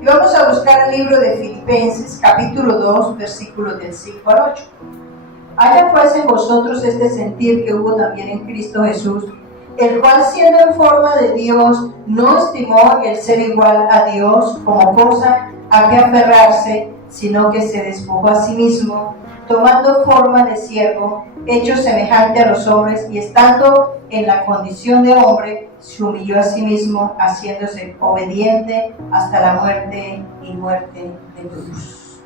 Y vamos a buscar el libro de Filipenses, capítulo 2, versículos del 5 al 8. Haya pues en vosotros este sentir que hubo también en Cristo Jesús, el cual siendo en forma de Dios, no estimó el ser igual a Dios como cosa a que aferrarse, sino que se despojó a sí mismo, tomando forma de siervo, hecho semejante a los hombres, y estando en la condición de hombre, se humilló a sí mismo, haciéndose obediente hasta la muerte y muerte de cruz.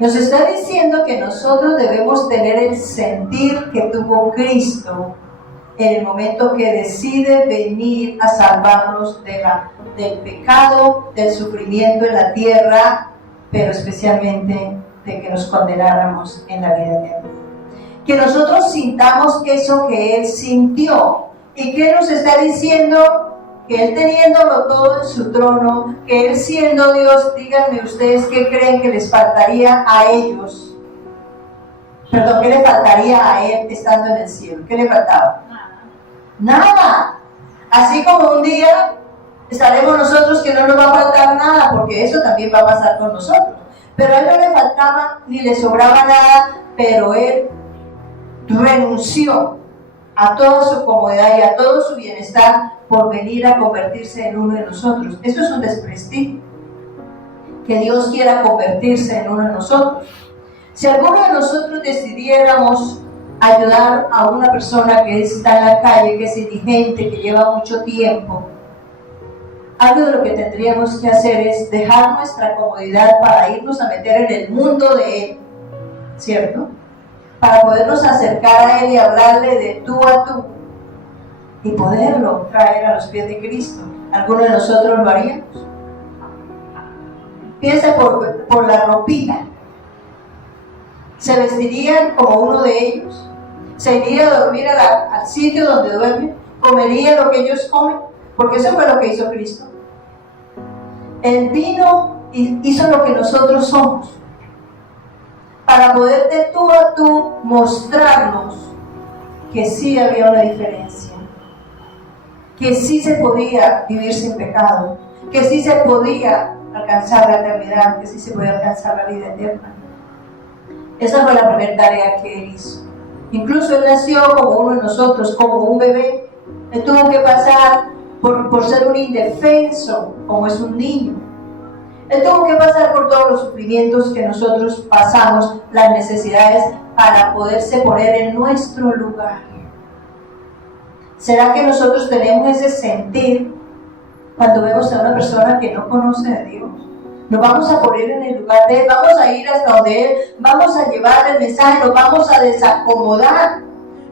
Nos está diciendo que nosotros debemos tener el sentir que tuvo Cristo en el momento que decide venir a salvarnos del pecado, del sufrimiento en la tierra, pero especialmente de que nos condenáramos en la vida eterna. Que nosotros sintamos eso que Él sintió. ¿Y qué nos está diciendo? Que Él teniéndolo todo en su trono, que Él siendo Dios, díganme ustedes qué creen que les faltaría a ellos. Perdón, ¿qué le faltaría a Él estando en el cielo? ¿Qué le faltaba? Nada. Así como un día estaremos nosotros que no nos va a faltar nada, porque eso también va a pasar con nosotros. Pero a Él no le faltaba ni le sobraba nada, pero Él renunció a toda su comodidad y a todo su bienestar por venir a convertirse en uno de nosotros. Eso es un desprestigio, que Dios quiera convertirse en uno de nosotros. Si alguno de nosotros decidiéramos ayudar a una persona que está en la calle, que es indigente, que lleva mucho tiempo, algo de lo que tendríamos que hacer es dejar nuestra comodidad para irnos a meter en el mundo de Él, ¿cierto? Para podernos acercar a Él y hablarle de tú a tú y poderlo traer a los pies de Cristo. ¿Alguno de nosotros lo haríamos? Piensa por la ropita. ¿Se vestirían como uno de ellos? ¿Se iría a dormir al sitio donde duermen? ¿Comería lo que ellos comen? Porque eso fue lo que hizo Cristo. Él vino y hizo lo que nosotros somos, para poder de tú a tú mostrarnos que sí había una diferencia, que sí se podía vivir sin pecado, que sí se podía alcanzar la eternidad, que sí se podía alcanzar la vida eterna. Esa fue la primera tarea que Él hizo. Incluso Él nació como uno de nosotros, como un bebé. Él tuvo que pasar por ser un indefenso, como es un niño. Él tuvo que pasar por todos los sufrimientos que nosotros pasamos, las necesidades, para poderse poner en nuestro lugar. ¿Será que nosotros tenemos ese sentir cuando vemos a una persona que no conoce a Dios? Nos vamos a poner en el lugar de Él, vamos a ir hasta donde Él, vamos a llevar el mensaje, nos vamos a desacomodar.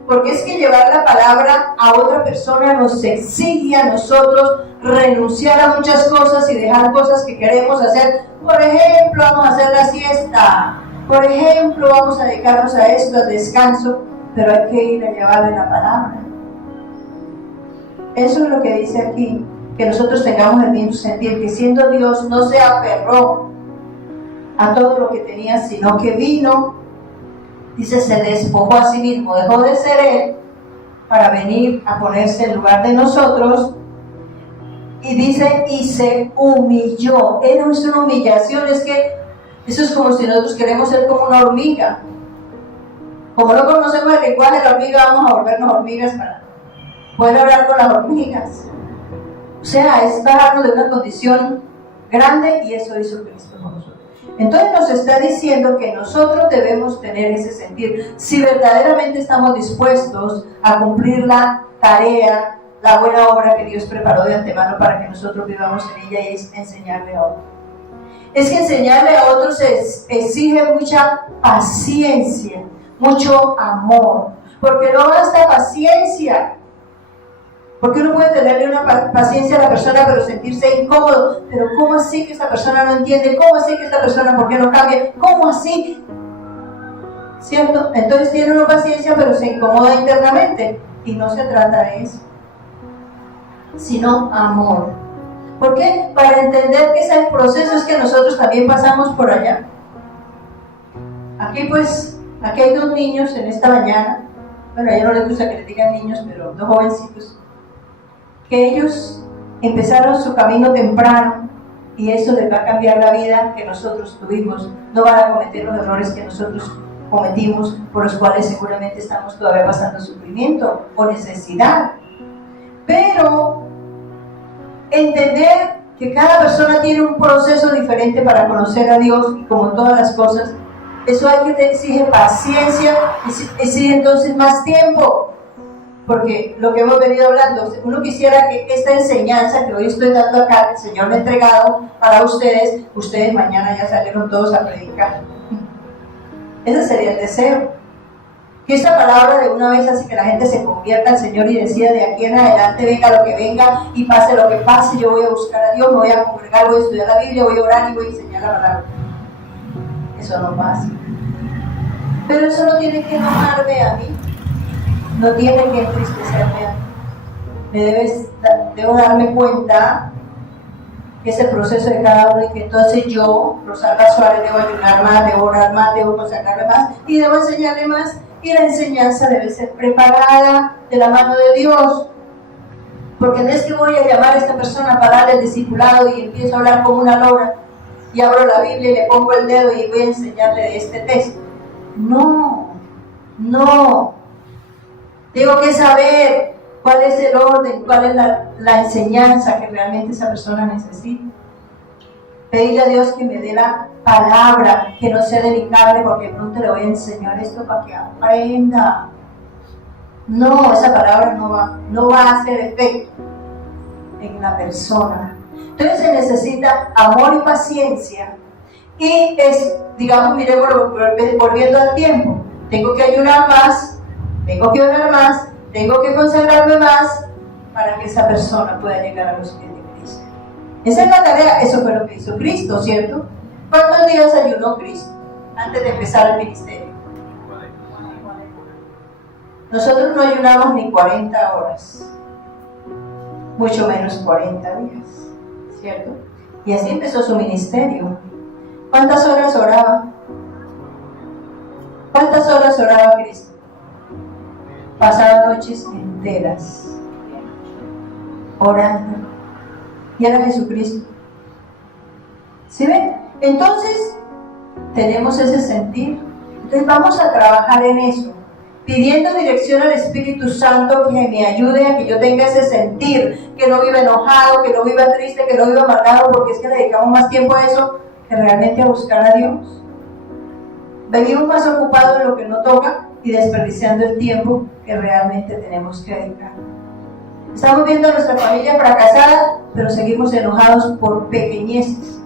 Porque es que llevar la palabra a otra persona nos exige a nosotros renunciar a muchas cosas y dejar cosas que queremos hacer. Por ejemplo, vamos a hacer la siesta. Por ejemplo, vamos a dedicarnos a esto, al descanso. Pero hay que ir a llevarle la palabra. Eso es lo que dice aquí, que nosotros tengamos el mismo sentir, que siendo Dios no se aferró a todo lo que tenía, sino que vino. Dice, se despojó a sí mismo, dejó de ser Él para venir a ponerse en lugar de nosotros. Y dice, y se humilló. No es una humillación, es que eso es como si nosotros queremos ser como una hormiga. Como no conocemos el lenguaje de la hormiga, vamos a volvernos hormigas para poder hablar con las hormigas. O sea, es bajarnos de una condición grande, y eso hizo Cristo por nosotros. Entonces nos está diciendo que nosotros debemos tener ese sentir. Si verdaderamente estamos dispuestos a cumplir la tarea, la buena obra que Dios preparó de antemano para que nosotros vivamos en ella, y es enseñarle a otros. Es que enseñarle a otros exige mucha paciencia, mucho amor, porque no basta paciencia. Porque uno puede tenerle una paciencia a la persona, pero sentirse incómodo. Pero ¿cómo así que esta persona no entiende? ¿Cómo así que esta persona por qué no cambia? ¿Cómo así? ¿Cierto? Entonces tiene una paciencia, pero se incomoda internamente. Y no se trata de eso, sino amor. ¿Por qué? Para entender que ese es el proceso, es que nosotros también pasamos por allá. Aquí hay dos niños en esta mañana. Bueno, a ella no les gusta que les digan niños, pero dos jovencitos, que ellos empezaron su camino temprano, y eso les va a cambiar la vida que nosotros tuvimos. No van a cometer los errores que nosotros cometimos, por los cuales seguramente estamos todavía pasando sufrimiento o necesidad. Pero entender que cada persona tiene un proceso diferente para conocer a Dios, y como todas las cosas, eso hay que exige paciencia, exige entonces más tiempo. Porque lo que hemos venido hablando, uno quisiera que esta enseñanza que hoy estoy dando acá, que el Señor me ha entregado para ustedes mañana ya salieron todos a predicar. Ese sería el deseo. Que esta palabra de una vez hace que la gente se convierta al Señor y decida de aquí en adelante, venga lo que venga y pase lo que pase, yo voy a buscar a Dios, me voy a congregar, voy a estudiar la Biblia, voy a orar y voy a enseñar la palabra. Eso no pasa. Pero eso no tiene que enojarme a mí. No tiene que entristecerme a mí. Debo darme cuenta que es el proceso de cada uno y que entonces yo, Rosalba Suárez, debo ayunar más, debo orar más, debo consagrarme más y debo enseñarle más. Y la enseñanza debe ser preparada de la mano de Dios. Porque no es que voy a llamar a esta persona para darle el discipulado y empiezo a hablar como una lora y abro la Biblia y le pongo el dedo y voy a enseñarle de este texto. No. Tengo que saber cuál es el orden, cuál es la enseñanza que realmente esa persona necesita. Pedirle a Dios que me dé la palabra, que no sea de mi carne, porque pronto le voy a enseñar esto para que aprenda. No, esa palabra no va a hacer efecto en la persona. Entonces se necesita amor y paciencia. Y es, digamos, miremos, volviendo al tiempo. Tengo que ayunar más, tengo que orar más, tengo que consagrarme más para que esa persona pueda llegar a los pies de Cristo. Esa es la tarea, eso fue lo que hizo Cristo, ¿cierto? ¿Cuántos días ayunó Cristo antes de empezar el ministerio? Nosotros no ayunamos ni 40 horas, mucho menos 40 días, ¿cierto? Y así empezó su ministerio. ¿Cuántas horas oraba? ¿Cuántas horas oraba Cristo? Pasaba noches enteras orando. Y era Jesucristo. ¿Sí ven? Entonces, tenemos ese sentir. Entonces vamos a trabajar en eso, pidiendo dirección al Espíritu Santo que me ayude a que yo tenga ese sentir, que no viva enojado, que no viva triste, que no viva amargado, porque es que le dedicamos más tiempo a eso que realmente a buscar a Dios. Venimos más ocupados de lo que no toca y desperdiciando el tiempo que realmente tenemos que dedicar. Estamos viendo a nuestra familia fracasada, pero seguimos enojados por pequeñeces,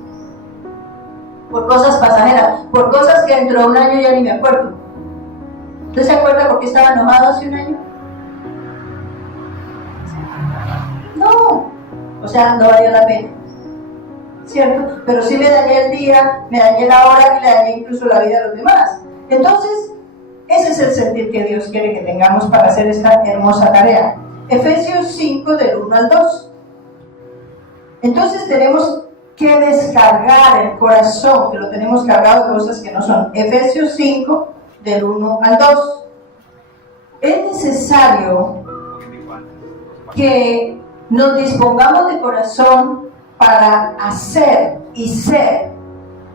por cosas pasajeras, por cosas que dentro de un año ya ni me acuerdo. ¿Usted se acuerda por qué estaba enojado hace un año? No, o sea, no valió la pena, ¿cierto? Pero sí me dañé el día, me dañé la hora y le dañé incluso la vida a los demás. Entonces, ese es el sentir que Dios quiere que tengamos para hacer esta hermosa tarea. Efesios 5, del 1 al 2. Entonces tenemos que descargar el corazón, que lo tenemos cargado de cosas que no son. Efesios 5, del 1 al 2. Es necesario que nos dispongamos de corazón para hacer y ser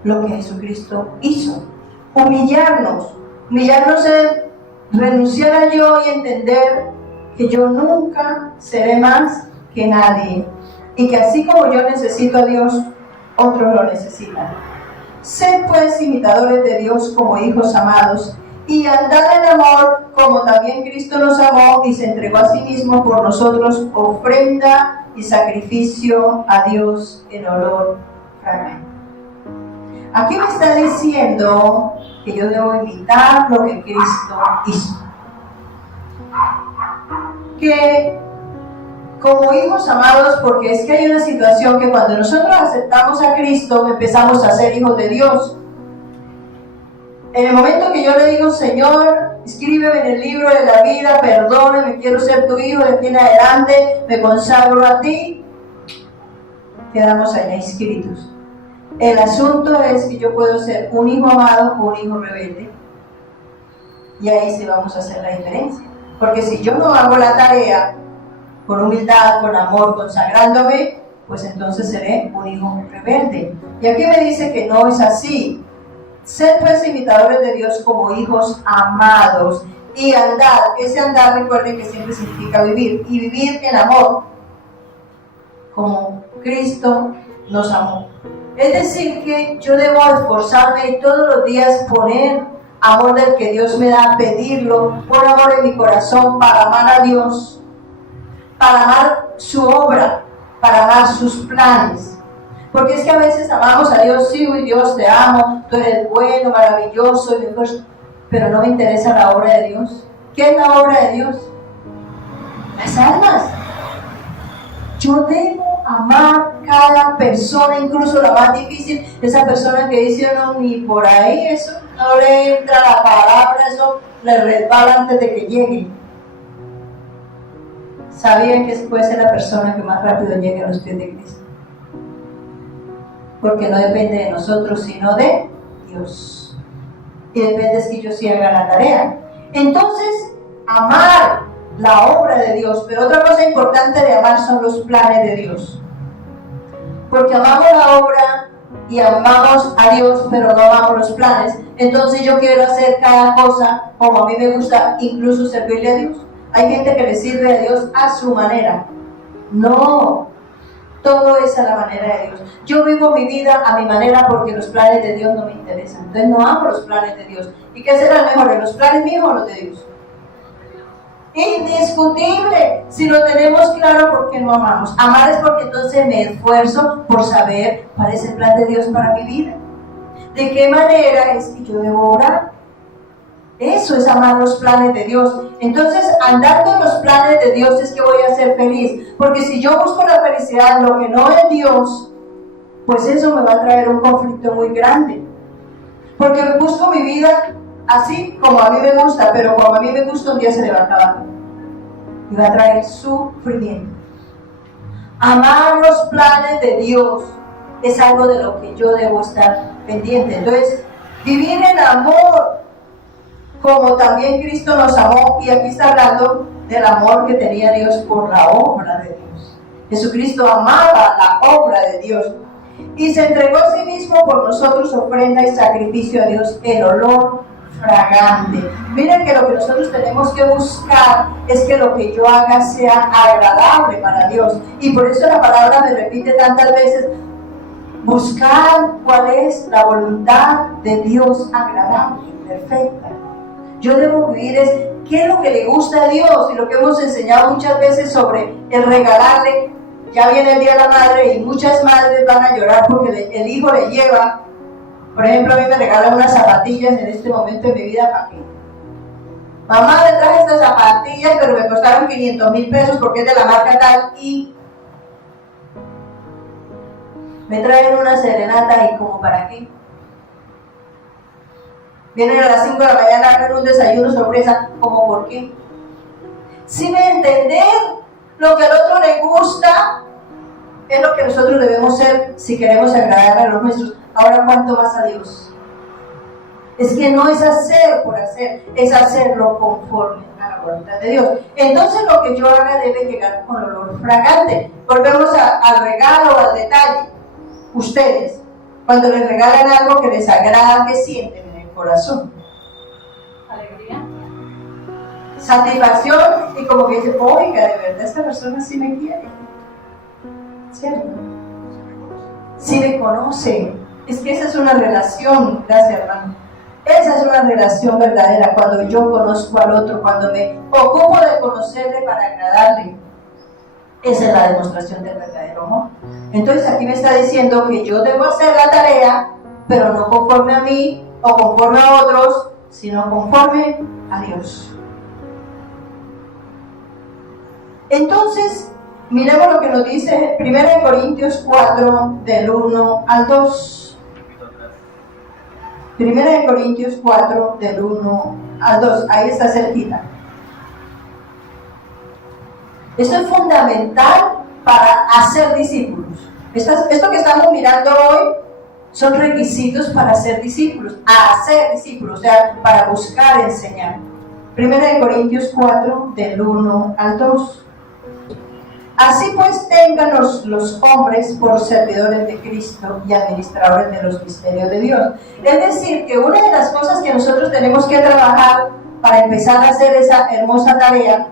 lo que Jesucristo hizo. Humillarnos es renunciar a yo y entender que yo nunca seré más que nadie y que así como yo necesito a Dios, otros lo necesitan. Sed pues imitadores de Dios como hijos amados y andad en amor como también Cristo nos amó y se entregó a sí mismo por nosotros, ofrenda y sacrificio a Dios en olor fragante. Aquí me está diciendo que yo debo imitar lo que Cristo hizo. Que como hijos amados, porque es que hay una situación que cuando nosotros aceptamos a Cristo, empezamos a ser hijos de Dios. En el momento que yo le digo, Señor, escríbeme en el libro de la vida, perdóname, quiero ser tu hijo, de aquí en adelante me consagro a ti, quedamos ahí inscritos. El asunto es que yo puedo ser un hijo amado o un hijo rebelde. Y ahí sí vamos a hacer la diferencia. Porque si yo no hago la tarea con humildad, con amor, consagrándome, pues entonces seré un hijo rebelde. Y aquí me dice que no es así. Sed pues imitadores de Dios como hijos amados y andar. Ese andar, recuerden que siempre significa vivir, y vivir en amor como Cristo nos amó. Es decir, que yo debo esforzarme y todos los días poner amor del que Dios me da, pedirlo, por amor en mi corazón, para amar a Dios, para amar su obra, para amar sus planes. Porque es que a veces amamos a Dios, sí, uy, Dios te amo, tú eres bueno, maravilloso, pero no me interesa la obra de Dios. ¿Qué es la obra de Dios? Las almas. Yo debo amar cada persona, incluso la más difícil, esa persona que dice no, ni por ahí, eso no le entra la palabra, eso le resbala antes de que llegue. ¿Sabían que puede ser la persona que más rápido llegue a los pies de Cristo? Porque no depende de nosotros, sino de Dios. Y depende de que yo sí haga la tarea. Entonces, amar la obra de Dios, pero otra cosa importante de amar son los planes de Dios. Porque amamos la obra y amamos a Dios, pero no amamos los planes. Entonces yo quiero hacer cada cosa como a mí me gusta, incluso servirle a Dios. Hay gente que le sirve a Dios a su manera. No, todo es a la manera de Dios. Yo vivo mi vida a mi manera porque los planes de Dios no me interesan. Entonces no amo los planes de Dios. ¿Y qué será mejor, los planes míos o los de Dios? Indiscutible. Si lo tenemos claro, ¿por qué no amamos? Amar es porque entonces me esfuerzo por saber cuál es el plan de Dios para mi vida. ¿De qué manera es que yo debo orar? Eso es amar los planes de Dios. Entonces, andando en los planes de Dios es que voy a ser feliz. Porque si yo busco la felicidad en lo que no es Dios, pues eso me va a traer un conflicto muy grande. Porque busco mi vida así como a mí me gusta, pero como a mí me gusta, un día se le va a acabar. Y va a traer sufrimiento. Amar los planes de Dios es algo de lo que yo debo estar pendiente. Entonces, vivir en amor, como también Cristo nos amó, y aquí está hablando del amor que tenía Dios por la obra de Dios. Jesucristo amaba la obra de Dios y se entregó a sí mismo por nosotros, ofrenda y sacrificio a Dios, el olor fragante. Miren que lo que nosotros tenemos que buscar es que lo que yo haga sea agradable para Dios, y por eso la palabra me repite tantas veces: buscar cuál es la voluntad de Dios agradable, perfecta. Yo debo vivir qué es lo que le gusta a Dios, y lo que hemos enseñado muchas veces sobre el regalarle. Ya viene el Día de la Madre y muchas madres van a llorar porque el hijo le lleva. Por ejemplo, a mí me regalan unas zapatillas en este momento de mi vida. ¿Para qué? Mamá, le traje estas zapatillas, pero me costaron 500,000 pesos porque es de la marca tal, y me traen una serenata, y como para qué. Vienen a las 5 de la mañana, hagan un desayuno sorpresa, como por qué. Sin entender lo que al otro le gusta es lo que nosotros debemos ser si queremos agradar a los nuestros. Ahora, ¿cuánto más a Dios? Es que no es hacer por hacer, es hacerlo conforme a la voluntad de Dios. Entonces lo que yo haga debe llegar con olor fragante. Volvemos al regalo, al detalle. Ustedes, cuando les regalan algo que les agrada, ¿qué sienten en el corazón? Alegría. Satisfacción, y como que dice, oiga, de verdad esta persona sí me quiere, ¿cierto? Sí me conoce. Es que esa es una relación, gracias hermano, esa es una relación verdadera, cuando yo conozco al otro, cuando me ocupo de conocerle para agradarle. Esa es la demostración del verdadero amor. Entonces aquí me está diciendo que yo debo hacer la tarea, pero no conforme a mí o conforme a otros, sino conforme a Dios. Entonces, miremos lo que nos dice 1 Corintios 4, del 1 al 2. 1 Corintios 4, del 1 al 2. Ahí está cerquita. Esto es fundamental para hacer discípulos. Esto que estamos mirando hoy son requisitos para ser discípulos, a hacer discípulos, o sea, para buscar enseñar. 1 Corintios 4, del 1 al 2. Así pues, ténganos los hombres por servidores de Cristo y administradores de los misterios de Dios. Es decir, que una de las cosas que nosotros tenemos que trabajar para empezar a hacer esa hermosa tarea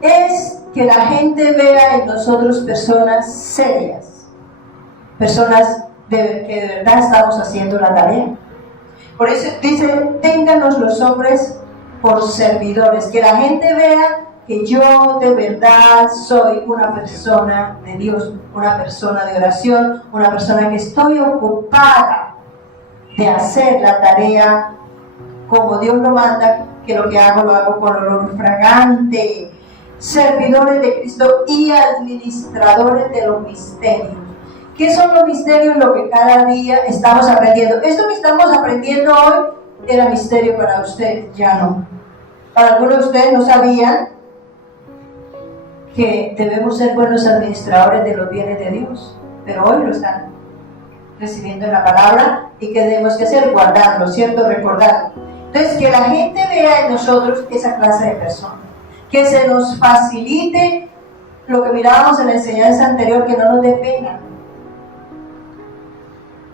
es que la gente vea en nosotros personas serias, personas que de verdad estamos haciendo la tarea. Por eso dice, ténganos los hombres por servidores, que la gente vea que yo de verdad soy una persona de Dios, una persona de oración, una persona que estoy ocupada de hacer la tarea como Dios lo manda, que lo que hago lo hago con olor fragante. Servidores de Cristo y administradores de los misterios. ¿Qué son los misterios? Lo que cada día estamos aprendiendo. Esto que estamos aprendiendo hoy era misterio para ustedes, ya no. Para algunos de ustedes no sabían que debemos ser buenos administradores de los bienes de Dios, pero hoy lo están recibiendo en la palabra. ¿Y qué debemos que hacer? Guardarlo, ¿cierto? Recordarlo. Entonces, que la gente vea en nosotros esa clase de personas, que se nos facilite lo que mirábamos en la enseñanza anterior, que no nos dé pena.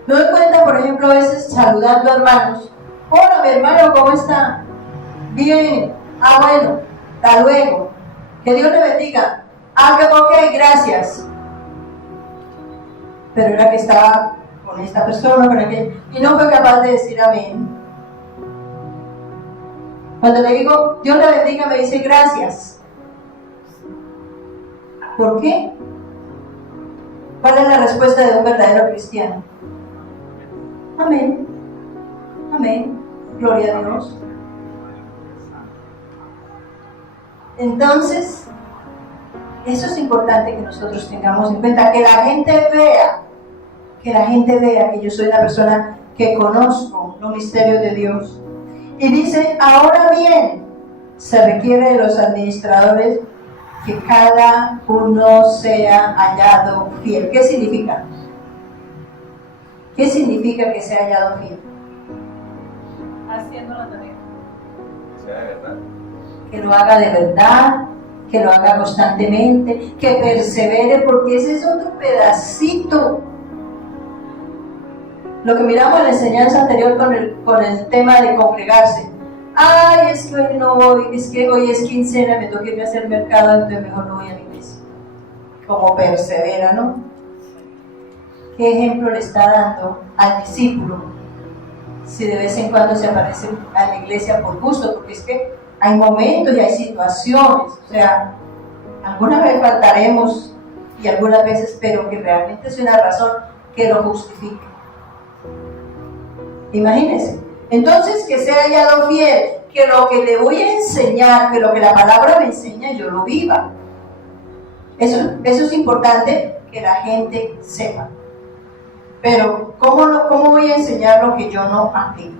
Me doy cuenta, por ejemplo, a veces saludando a hermanos. Hola, mi hermano, ¿cómo está? Bien. Bueno, hasta luego. Que Dios le bendiga. Ok, gracias. Pero era que estaba con esta persona, con aquel, y no fue capaz de decir amén. Cuando le digo, Dios le bendiga, me dice gracias. ¿Por qué? ¿Cuál es la respuesta de un verdadero cristiano? Amén. Amén. Gloria a Dios. Entonces, eso es importante que nosotros tengamos en cuenta, que la gente vea que yo soy una persona que conozco los misterios de Dios. Y dice, ahora bien, se requiere de los administradores que cada uno sea hallado fiel. ¿Qué significa? ¿Qué significa que sea hallado fiel? Haciendo la tarea. Que sea de verdad. Que lo haga de verdad, que lo haga constantemente, que persevere, porque ese es otro pedacito. Lo que miramos en la enseñanza anterior con el tema de congregarse. Ay, es que hoy no voy, es que hoy es quincena, me toca irme a hacer mercado, entonces mejor no voy a la iglesia. Como persevera, ¿no? ¿Qué ejemplo le está dando al discípulo? Si de vez en cuando se aparece a la iglesia por gusto, porque es que hay momentos y hay situaciones, o sea, alguna vez faltaremos y algunas veces, pero que realmente es una razón que lo justifique. Imagínense. Entonces, que sea hallado fiel, que lo que le voy a enseñar, que lo que la palabra me enseña, yo lo viva. Eso es importante que la gente sepa. Pero, ¿cómo voy a enseñar lo que yo no aplico?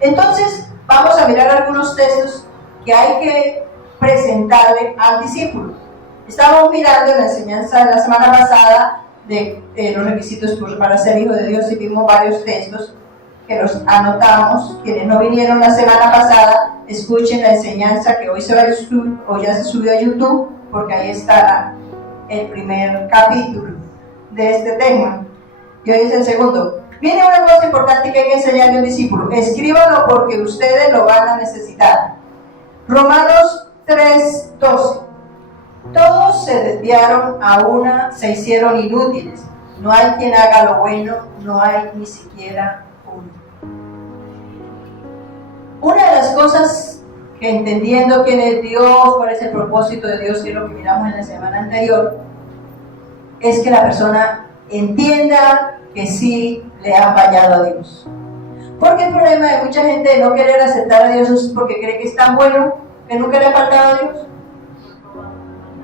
Entonces, vamos a mirar algunos textos que hay que presentarle al discípulo. Estamos mirando en la enseñanza de la semana pasada de los requisitos para ser hijo de Dios y vimos varios textos que los anotamos. Quienes no vinieron la semana pasada, escuchen la enseñanza que hoy ya se subió a YouTube, porque ahí está el primer capítulo de este tema. Y hoy es el segundo. Viene una cosa importante que hay que enseñarle a un discípulo. Escríbanlo porque ustedes lo van a necesitar. Romanos 3:12. Todos se desviaron a una, se hicieron inútiles. No hay quien haga lo bueno, no hay ni siquiera uno. Una de las cosas que entendiendo quién es Dios, cuál es el propósito de Dios, que es lo que miramos en la semana anterior, es que la persona entienda que sí le ha fallado a Dios. Porque el problema de mucha gente de no querer aceptar a Dios es porque cree que es tan bueno que nunca le ha faltado a Dios.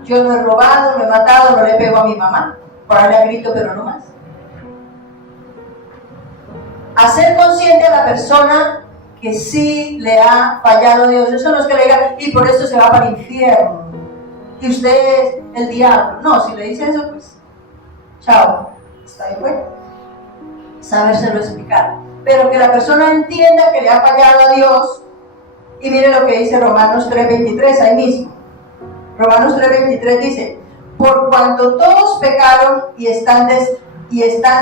Yo no he robado, no he matado, no le pego a mi mamá, por ahí le grito, pero no más. Hacer consciente a la persona que sí le ha fallado a Dios. Eso no es que le diga, y por eso se va para el infierno, y usted es el diablo. No, si le dice eso, pues, chao, está bien, bueno. Sabérselo explicar. Pero que la persona entienda que le ha fallado a Dios. Y mire lo que dice Romanos 3:23, ahí mismo. Romanos 3:23 dice, por cuanto todos pecaron y están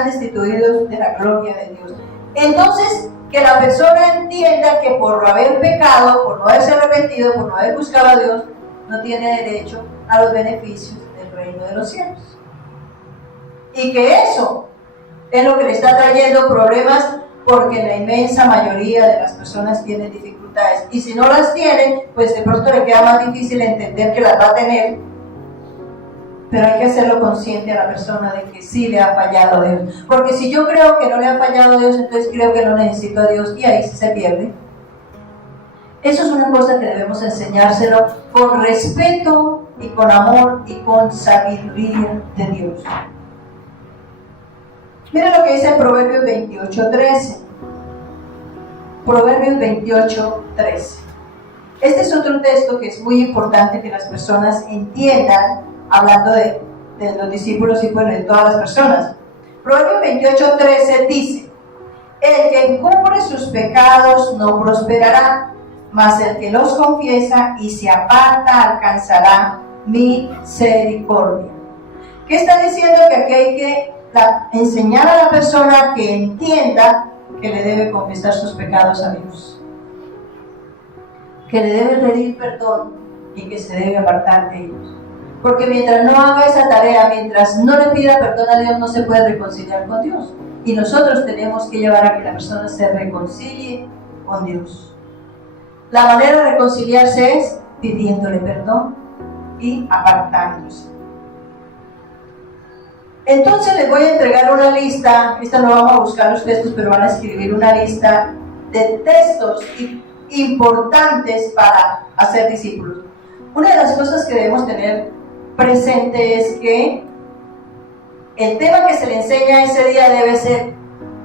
destituidos de la gloria de Dios. Entonces, que la persona entienda que por haber pecado, por no haberse arrepentido, por no haber buscado a Dios, no tiene derecho a los beneficios del reino de los cielos. Y que eso es lo que le está trayendo problemas, porque la inmensa mayoría de las personas tienen dificultades. Y si no las tienen, pues de pronto le queda más difícil entender que las va a tener. Pero hay que hacerlo consciente a la persona de que sí le ha fallado a Dios. Porque si yo creo que no le ha fallado a Dios, entonces creo que no necesito a Dios, y ahí sí se pierde. Eso es una cosa que debemos enseñárselo con respeto y con amor y con sabiduría de Dios. Miren lo que dice Proverbios 28:13. Proverbios 28:13. Este es otro texto que es muy importante que las personas entiendan, hablando de los discípulos y bueno, de todas las personas. Proverbios 28:13 dice, el que encubre sus pecados no prosperará, mas el que los confiesa y se aparta alcanzará misericordia. ¿Qué está diciendo? Que aquí hay que enseñar a la persona que entienda que le debe confesar sus pecados a Dios, que le debe pedir perdón y que se debe apartar de ellos. Porque mientras no haga esa tarea, mientras no le pida perdón a Dios, no se puede reconciliar con Dios. Y nosotros tenemos que llevar a que la persona se reconcilie con Dios. La manera de reconciliarse es pidiéndole perdón y apartándose. Entonces les voy a entregar una lista, esta no vamos a buscar los textos, pero van a escribir una lista de textos importantes para hacer discípulos. Una de las cosas que debemos tener presente es que el tema que se le enseña ese día debe ser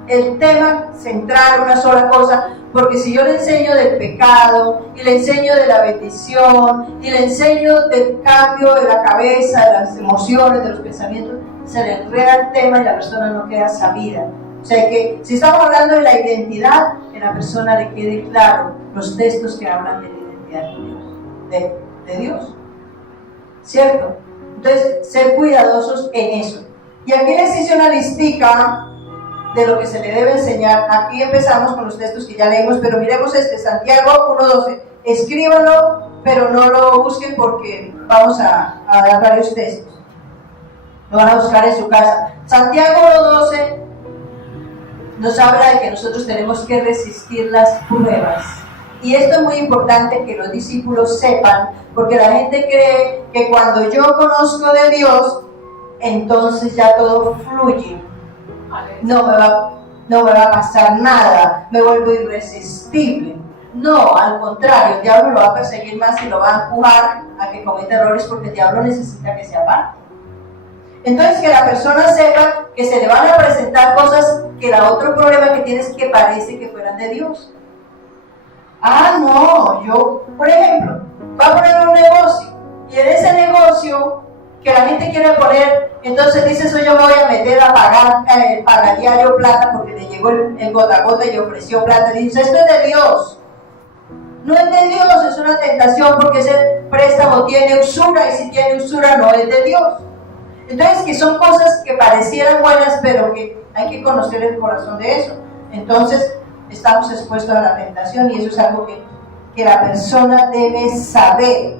el tema central, una sola cosa, porque si yo le enseño del pecado, y le enseño de la bendición, y le enseño del cambio de la cabeza, de las emociones, de los pensamientos, se le enreda el tema y la persona no queda sabida. O sea que si estamos hablando de la identidad, que a la persona le quede claro los textos que hablan de la identidad de Dios, de Dios, ¿cierto? Entonces, ser cuidadosos en eso. Y aquí les hice una listica de lo que se le debe enseñar. Aquí empezamos con los textos que ya leímos, pero miremos Santiago 1:12. Escríbanlo, pero no lo busquen porque vamos a dar varios textos. Lo van a buscar en su casa. Santiago 1:12 nos habla de que nosotros tenemos que resistir las pruebas. Y esto es muy importante que los discípulos sepan, porque la gente cree que cuando yo conozco de Dios, entonces ya todo fluye. No me va a pasar nada, me vuelvo irresistible. No, al contrario, el diablo lo va a perseguir más y lo va a empujar a que cometa errores, porque el diablo necesita que se aparte. Entonces, que la persona sepa que se le van a presentar cosas, que el otro problema que tienes es que parece que fueran de Dios. Ah, no, yo, por ejemplo, va a poner un negocio, y en ese negocio que la gente quiere poner, entonces dice, eso yo me voy a meter a pagar diario plata, porque le llegó el gota a gota y le ofreció plata, y dice, esto es de Dios. No es de Dios, es una tentación, porque ese préstamo tiene usura, y si tiene usura no es de Dios. Entonces, que son cosas que parecieran buenas, pero que hay que conocer el corazón de eso. Entonces, estamos expuestos a la tentación, y eso es algo que la persona debe saber.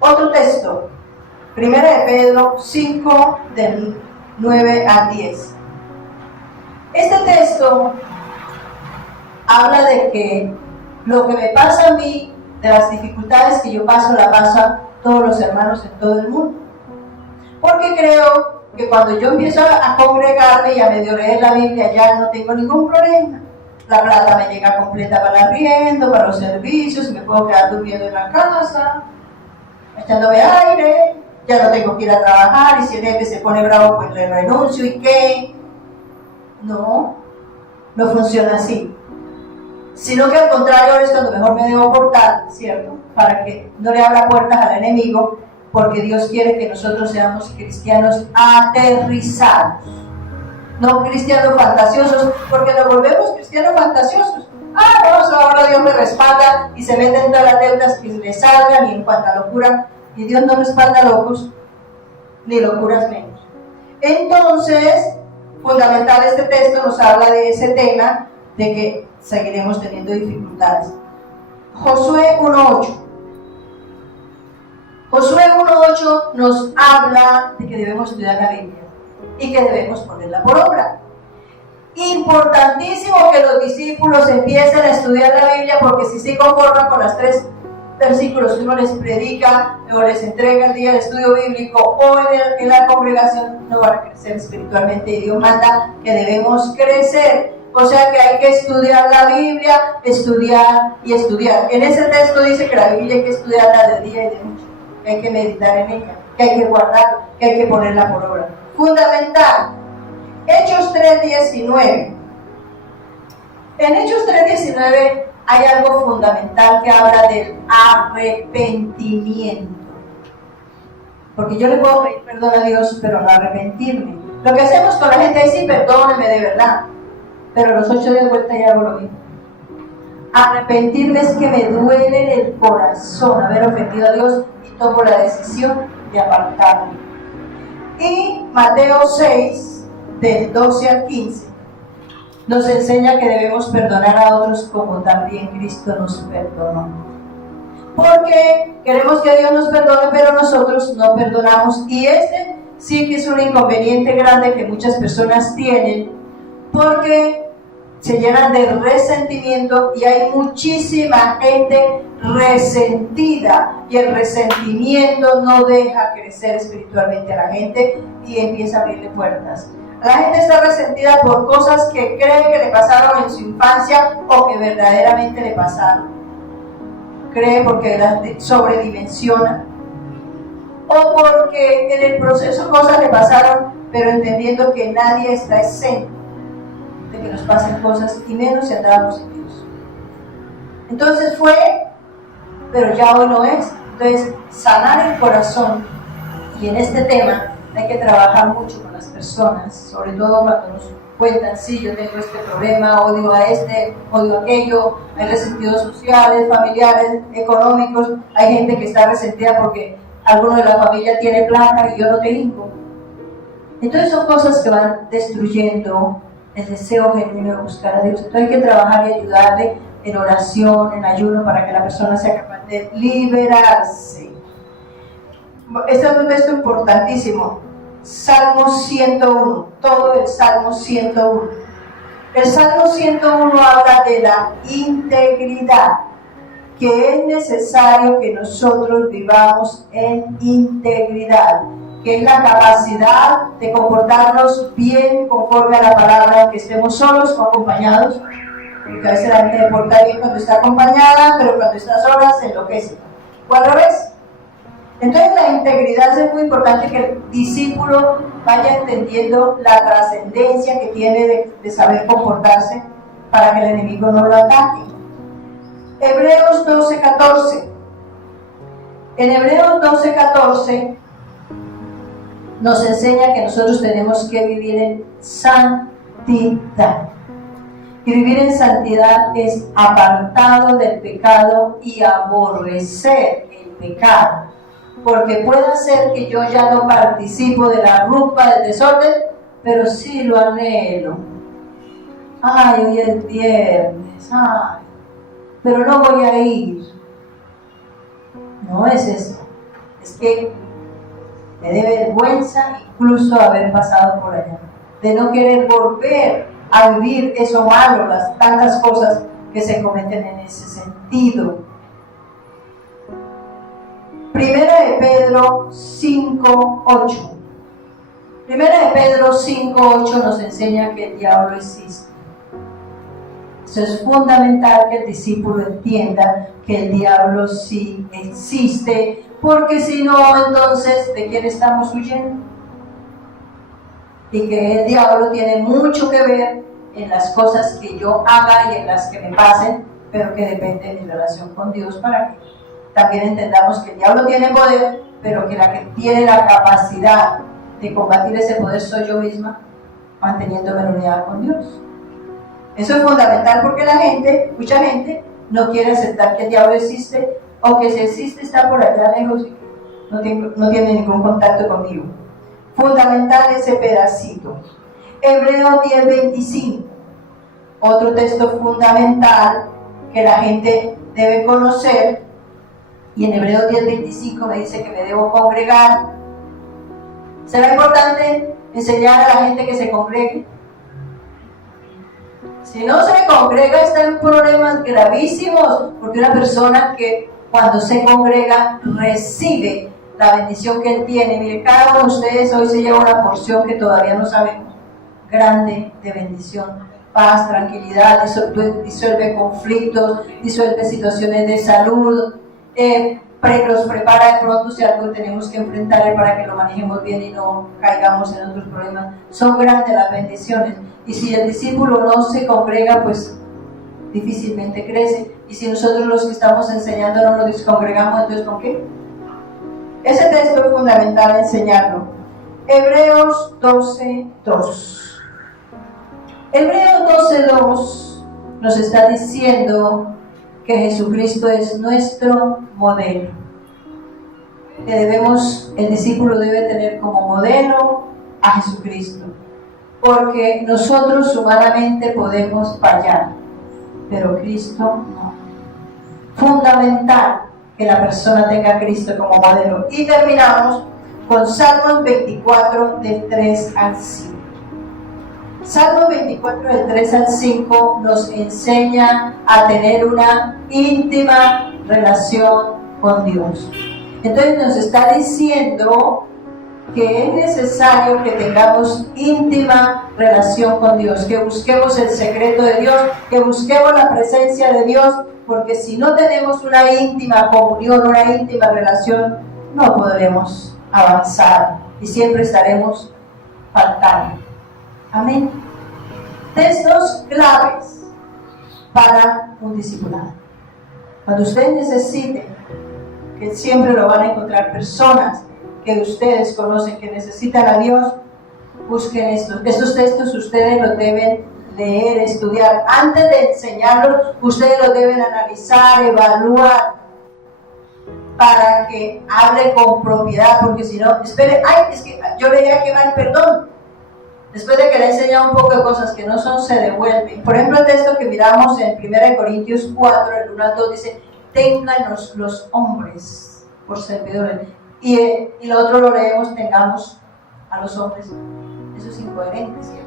Otro texto, 1 de Pedro 5, del 9 al 10. Este texto habla de que lo que me pasa a mí, de las dificultades que yo paso, la pasan todos los hermanos en todo el mundo. Porque creo que cuando yo empiezo a congregarme y a medio leer la Biblia, ya no tengo ningún problema. La plata me llega completa para el arriendo, para los servicios, me puedo quedar durmiendo en la casa, echándome aire, ya no tengo que ir a trabajar, y si el jefe se pone bravo, pues le renuncio, ¿y qué? No funciona así. Sino que al contrario, es cuando mejor me debo portar, ¿cierto? Para que no le abra puertas al enemigo, porque Dios quiere que nosotros seamos cristianos aterrizados, no cristianos fantasiosos, porque nos volvemos cristianos fantasiosos. vamos, ahora Dios me respalda y se meten todas las deudas que le salgan y en cuanto a locura, y Dios no respalda locos, ni locuras menos. Entonces, fundamental este texto nos habla de ese tema, de que seguiremos teniendo dificultades. Josué 1:8. Josué 1:8 nos habla de que debemos estudiar la Biblia y que debemos ponerla por obra. Importantísimo que los discípulos empiecen a estudiar la Biblia, porque si se conforman con las 3 versículos que uno les predica o les entrega el día del estudio bíblico o en la congregación, no van a crecer espiritualmente, y Dios manda que debemos crecer. O sea que hay que estudiar la Biblia, estudiar y estudiar. En ese texto dice que la Biblia hay que estudiarla de día y de noche, que hay que meditar en ella, que hay que guardarla, que hay que ponerla por obra. Fundamental. Hechos 3:19. En Hechos 3:19 hay algo fundamental que habla del arrepentimiento. Porque yo le puedo pedir perdón a Dios, pero no arrepentirme. Lo que hacemos con la gente es: sí, perdóneme de verdad, pero los 8 días de vuelta ya hago lo mismo. Arrepentirme es que me duele en el corazón haber ofendido a Dios y tomo la decisión de apartarme. Y Mateo 6, del 12 al 15, nos enseña que debemos perdonar a otros como también Cristo nos perdonó. Porque queremos que Dios nos perdone, pero nosotros no perdonamos. Y este sí que es un inconveniente grande que muchas personas tienen, porque se llenan de resentimiento y hay muchísima gente resentida, y el resentimiento no deja crecer espiritualmente a la gente y empieza a abrirle puertas. La gente está resentida por cosas que cree que le pasaron en su infancia o que verdaderamente le pasaron. Cree porque las sobredimensiona, o porque en el proceso cosas le pasaron, pero entendiendo que nadie está exento de que nos pasen cosas, y menos si andamos en Dios. Entonces fue, pero ya hoy no es. Entonces, sanar el corazón, y en este tema hay que trabajar mucho con las personas, sobre todo cuando nos cuentan: sí, yo tengo este problema, odio a este, odio a aquello. Hay resentidos sociales, familiares, económicos. Hay gente que está resentida porque alguno de la familia tiene plata y yo no tengo. Entonces son cosas que van destruyendo el deseo genuino de buscar a Dios. Entonces hay que trabajar y ayudarle en oración, en ayuno, para que la persona sea capaz de liberarse. Este es un texto importantísimo. Salmo 101, todo el Salmo 101. El Salmo 101 habla de la integridad, que es necesario que nosotros vivamos en integridad, que es la capacidad de comportarnos bien conforme a la palabra, que estemos solos o acompañados, porque a veces la gente se porta bien cuando está acompañada, pero cuando está sola se enloquece. ¿O al revés? Entonces la integridad es muy importante, que el discípulo vaya entendiendo la trascendencia que tiene de saber comportarse para que el enemigo no lo ataque. Hebreos 12:14. En Hebreos 12:14 nos enseña que nosotros tenemos que vivir en santidad. Y vivir en santidad es apartado del pecado y aborrecer el pecado. Porque puede ser que yo ya no participo de la rumba del desorden, pero sí lo anhelo. Ay, hoy es viernes, ay, pero no voy a ir. No es eso. Es que me da vergüenza incluso haber pasado por allá, de no querer volver a vivir eso malo, las tantas cosas que se cometen en ese sentido. Primera de Pedro 5:8. Primera de Pedro 5:8 nos enseña que el diablo existe. Eso es fundamental, que el discípulo entienda que el diablo sí existe, porque si no, entonces, ¿de quién estamos huyendo? Y que el diablo tiene mucho que ver en las cosas que yo haga y en las que me pasen, pero que depende de mi relación con Dios, para que también entendamos que el diablo tiene poder, pero que la que tiene la capacidad de combatir ese poder soy yo misma, manteniéndome en unidad con Dios. Eso es fundamental porque mucha gente, no quiere aceptar que el diablo existe, o que si existe está por allá lejos y no tiene ningún contacto conmigo. Fundamental ese pedacito. Hebreos 10:25, otro texto fundamental que la gente debe conocer, y en Hebreos 10:25 me dice que me debo congregar. ¿Será importante enseñar a la gente que se congregue? Si no se congrega está en problemas gravísimos, porque una persona que cuando se congrega recibe la bendición que él tiene. Mire, cada uno de ustedes hoy se lleva una porción que todavía no sabemos, grande de bendición, paz, tranquilidad, disuelve conflictos, disuelve situaciones de salud, nos prepara de pronto si algo tenemos que enfrentar para que lo manejemos bien y no caigamos en otros problemas. Son grandes las bendiciones, y si el discípulo no se congrega, pues difícilmente crece, y si nosotros los que estamos enseñando no nos descongregamos, entonces ¿con qué? Ese texto es fundamental enseñarlo. Hebreos 12:2. Hebreos 12:2 nos está diciendo que Jesucristo es nuestro modelo, que el discípulo debe tener como modelo a Jesucristo, porque nosotros humanamente podemos fallar, pero Cristo no. Fundamental que la persona tenga a Cristo como modelo. Y terminamos con Salmos 24 del 3 al 5. Salmos 24 del 3 al 5 nos enseña a tener una íntima relación con Dios. Entonces nos está diciendo que es necesario que tengamos íntima relación con Dios, que busquemos el secreto de Dios, que busquemos la presencia de Dios, porque si no tenemos una íntima comunión, una íntima relación, no podremos avanzar y siempre estaremos faltando. Amén. Textos claves para un discipulado. Cuando ustedes necesiten, que siempre lo van a encontrar personas que ustedes conocen que necesitan a Dios, busquen estos. Estos textos ustedes los deben leer, estudiar. Antes de enseñarlos, ustedes los deben analizar, evaluar, para que hable con propiedad, porque si no, espere, es que yo le dije que mal, perdón. Después de que le he enseñado un poco de cosas que no son, se devuelven. Por ejemplo, el texto que miramos en 1 Corintios 4, el 1 al 2, dice: tengan los hombres por servidores. Y lo otro lo leemos: tengamos a los hombres. Eso es incoherente, ¿cierto?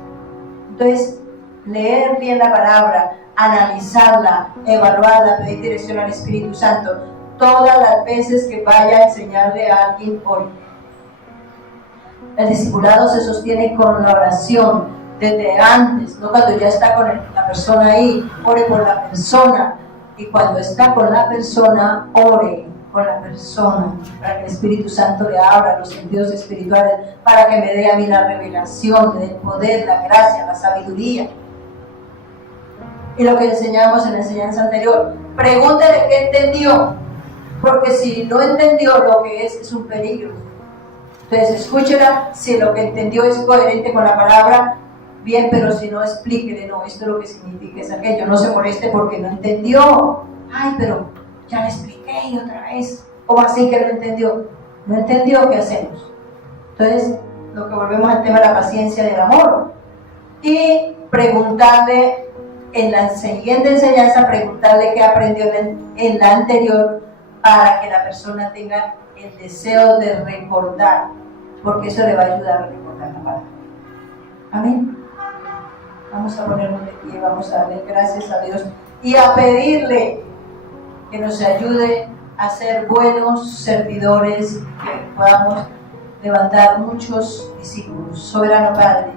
Entonces, leer bien la palabra, analizarla, evaluarla, pedir dirección al Espíritu Santo, todas las veces que vaya a enseñarle a alguien hoy. El discipulado se sostiene con la oración desde antes, no cuando ya está con la persona ahí. Ore por la persona, y cuando está con la persona, ore con la persona, para que el Espíritu Santo le abra los sentidos espirituales, para que me dé a mí la revelación, el poder, la gracia, la sabiduría. Y lo que enseñamos en la enseñanza anterior, pregúntele qué entendió, porque si no entendió lo que es un peligro. Entonces escúchela, si lo que entendió es coherente con la palabra, bien, pero si no, explíquele: no, esto es lo que significa, es aquello. No se moleste porque no entendió. Ay, pero ya le expliqué y otra vez. ¿Cómo así que no entendió? No entendió, ¿qué hacemos? Entonces, lo que volvemos al tema de la paciencia y del amor. Y preguntarle en la siguiente enseñanza, preguntarle qué aprendió en la anterior, para que la persona tenga el deseo de recordar, porque eso le va a ayudar a recordar la palabra. Amén. Vamos a ponernos de pie, vamos a darle gracias a Dios y a pedirle que nos ayude a ser buenos servidores, que podamos levantar muchos discípulos. Soberano Padre,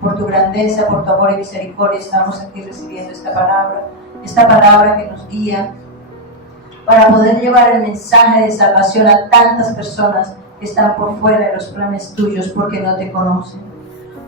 por tu grandeza, por tu amor y misericordia, estamos aquí recibiendo esta palabra que nos guía para poder llevar el mensaje de salvación a tantas personas que están por fuera de los planes tuyos porque no te conocen.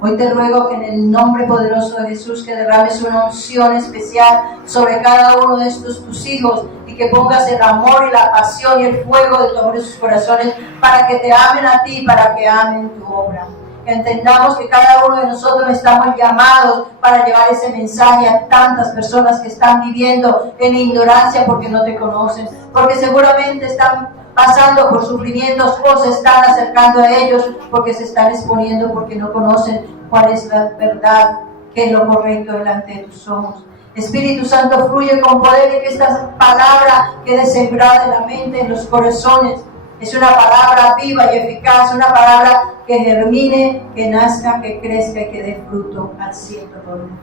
Hoy te ruego que en el nombre poderoso de Jesús, que derrames una unción especial sobre cada uno de estos tus hijos, y que pongas el amor y la pasión y el fuego de tu amor en sus corazones, para que te amen a ti, para que amen tu obra. que entendamos que cada uno de nosotros estamos llamados para llevar ese mensaje a tantas personas que están viviendo en ignorancia porque no te conocen, porque seguramente están pasando por sufrimientos o se están acercando a ellos porque se están exponiendo, porque no conocen cuál es la verdad, qué es lo correcto delante de tus ojos. Espíritu Santo, fluye con poder y que esta palabra quede sembrada en la mente, en los corazones. Es una palabra viva y eficaz, una palabra que germine, que nazca, que crezca y que dé fruto al ciento por un.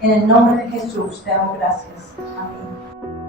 En el nombre de Jesús te damos gracias. Amén.